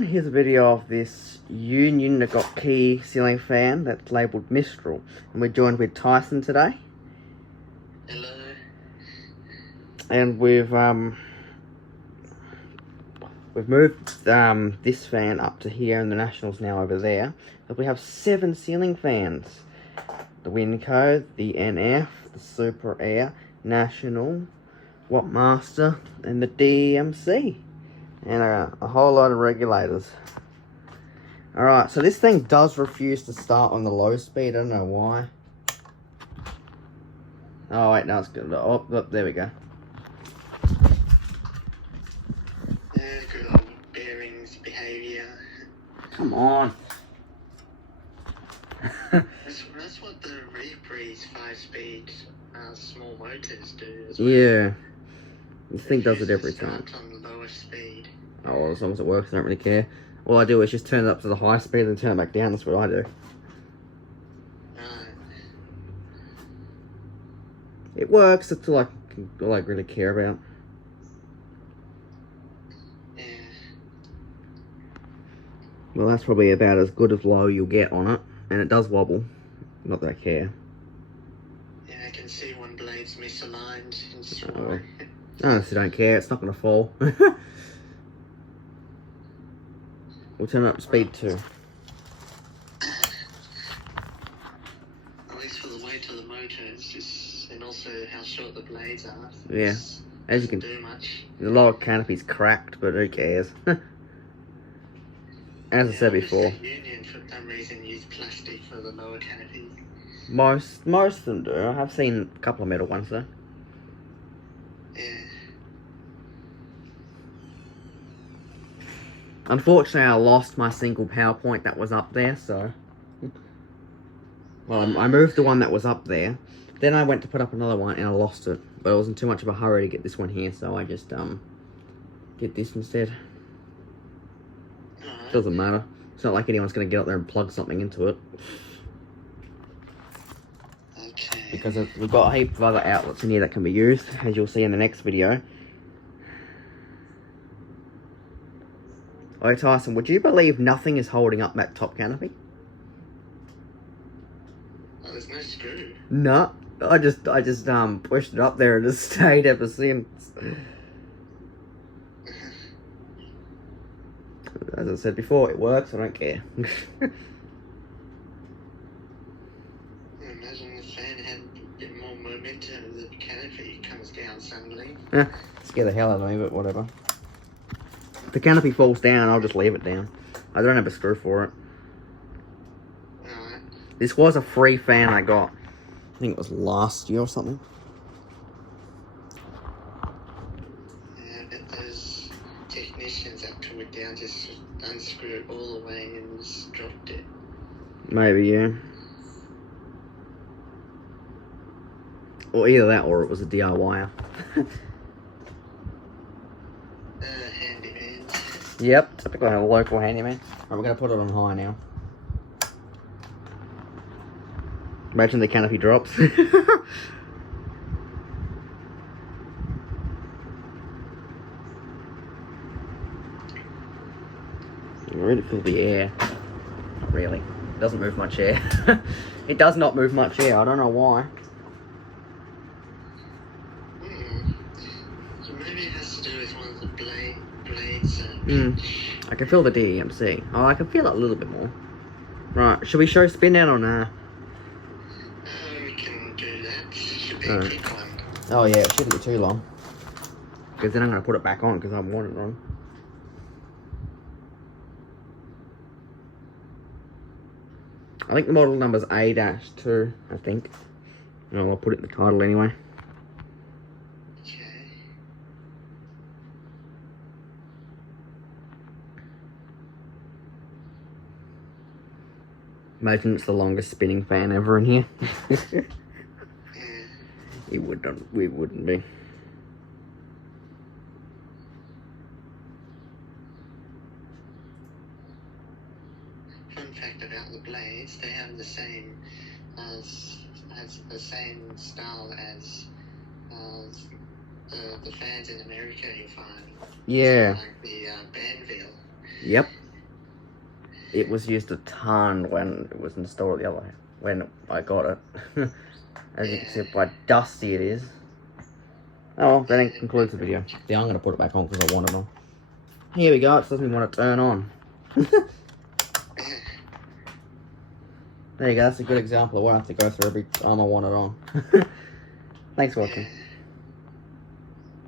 Here's a video of this Union that got key ceiling fan that's labelled Mistral, and we're joined with Tyson today. Hello. And we've moved this fan up to here, and the National's now over there. But we have 7 ceiling fans: the Winco, the NF, the Super Air, National, Wattmaster, and the DMC. And a whole lot of regulators. Alright, so this thing does refuse to start on the low speed. I don't know why. Oh wait, no, it's good. Oh, there we go. Good old bearings behaviour. Come on. That's what the Reapre's 5-speed small motors do as well. Yeah. This thing does it every time. On the lowest speed. Oh, well, as long as it works, I don't really care. All I do is just turn it up to the high speed and turn it back down. That's what I do. Right. It works. That's all I really care about. Yeah. Well, that's probably about as good as low you'll get on it. And it does wobble. Not that I care. Yeah, I can see one blade's misaligned and so Oh. I honestly don't care. It's not going to fall. We'll turn it up to speed 2. At least for the weight of the motor, it's just, and also how short the blades are. Yeah. As you can do much. The lower canopy's cracked, but who cares? As I said before. Union for some reason use plastic for the lower canopy. Most of them do. I have seen a couple of metal ones though. Yeah. Unfortunately, I lost my single PowerPoint that was up there, so... Well, I moved the one that was up there. Then I went to put up another one and I lost it. But I was in too much of a hurry to get this one here, so I just, get this instead. Doesn't matter. It's not like anyone's going to get up there and plug something into it. Okay. Because we've got a heap of other outlets in here that can be used, as you'll see in the next video. Oh, Tyson, would you believe nothing is holding up that top canopy? Oh, there's no screw. No, I just pushed it up there and it stayed ever since. As I said before, it works. I don't care. Imagine the fan had a bit more momentum, the canopy comes down suddenly. Scare the hell out of me, but whatever. If the canopy falls down, I'll just leave it down. I don't have a screw for it. Alright. This was a free fan I got. I think it was last year or something. Yeah, I bet those technicians that took it down just unscrewed it all the way and just dropped it. Maybe, yeah. Or either that or it was a DIY. Handyman. Yep, typical a local handyman. Right, we're going to put it on high now. Imagine the canopy drops. I really feel the air. Not really. It doesn't move much air. It does not move much air. I don't know why. So maybe it has to do with one of the blades. I can feel the DMC. Oh, I can feel it a little bit more. Right, should we show spin down or nah? We can do that. Should be a quick one. Oh yeah, it shouldn't be too long. Because then I'm going to put it back on because I want it on. I think the model number's A-2, I think. No, I'll put it in the title anyway. Okay. Imagine it's the longest spinning fan ever in here. Yeah. It wouldn't be. Fun fact about the blades, they have the same style as the fans in America, you'll find. Yeah. Like the Banville. Yep. it was used a ton when it was installed the other when I got it. As you can see by dusty it is. Oh well, that concludes the video. Yeah, I'm going to put it back on because I want it on. Here we go, it doesn't even want to turn on. There you go, that's a good example of what I have to go through every time I want it on. Thanks for watching.